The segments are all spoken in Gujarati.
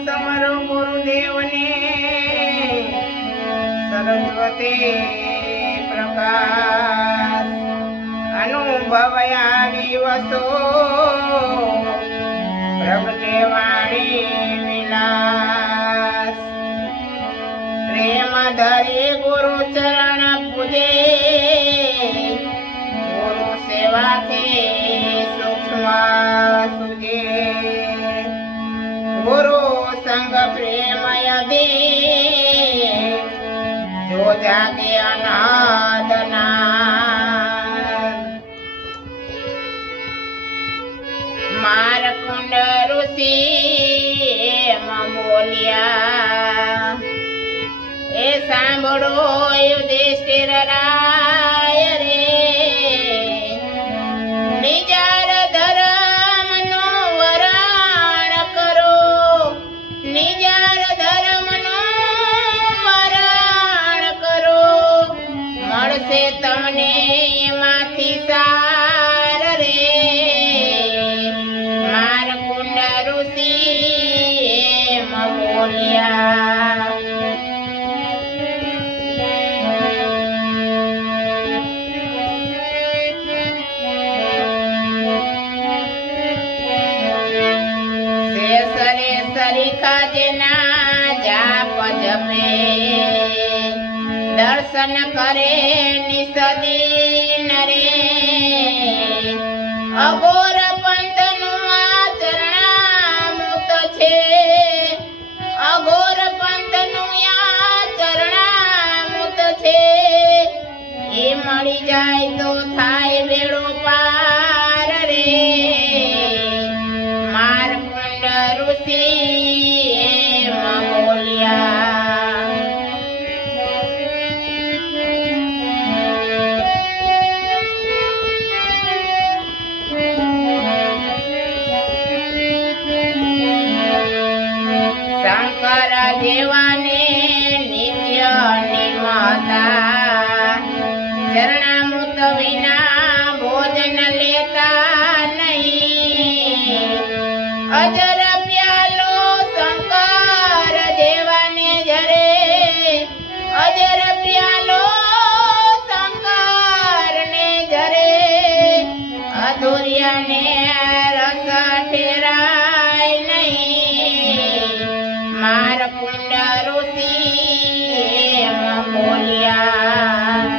સમરો ગુરુદેવને સરસ્વતી પ્રકાશ અનુભવયા વિવસો પ્રગટે વાણી વિલાસ પ્રેમ ધરી ગુરુ ચરણ પૂજે ગુરુ સેવાથી સૂક્ષ્મ સુજે ગુરુ સંગ પ્રેમય દે જો જાગે અનાદના મારકુંડ ઋષિ બોલ્યા એ સાંભળો યુધિષ્ઠિર રાય રે નિજાર ધર્મનો વરાણ કરો નિજાર ધર્મનો વરાણ કરો મળશે તમને એમાંથી સાર રે મારકુંડ ઋષિ એમ બોલ્યા સરીખા જેના જાપ જપે દર્શન કરે નિસદીન રે અઘોર પંથનું આચરણામૃત છે અઘોર પંથનું આચરણામૃત છે એ મળી જાય તો થાય બેડો પાર રે મારકુંડ ઋષિ એમ બોલ્યા શંકર દેવાને નિત્ય નિમતા ચરણામૃત વિના ભોજન લેતા નહીં અજર પ્યાલો શંકર દેવાને જરે અજર પ્યાલો શંકર ને જરે અધુર્યાને રસ ઠેરાય નહીં મારકુંડ ઋષિ એમ બોલ્યા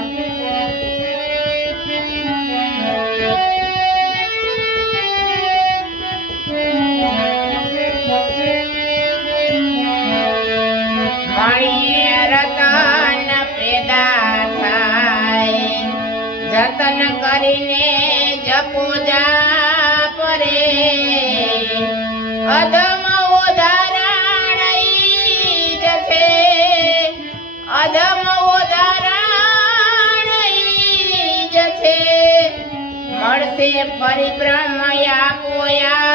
મણીએ રતન પેદા થાય જતન કરીને જપો જાપ રે અધમ ઉદાહરણ ઈજ છે અધમ ઉદાહરણ ઈજ છે મળશે પરિભ્રમ આપોયા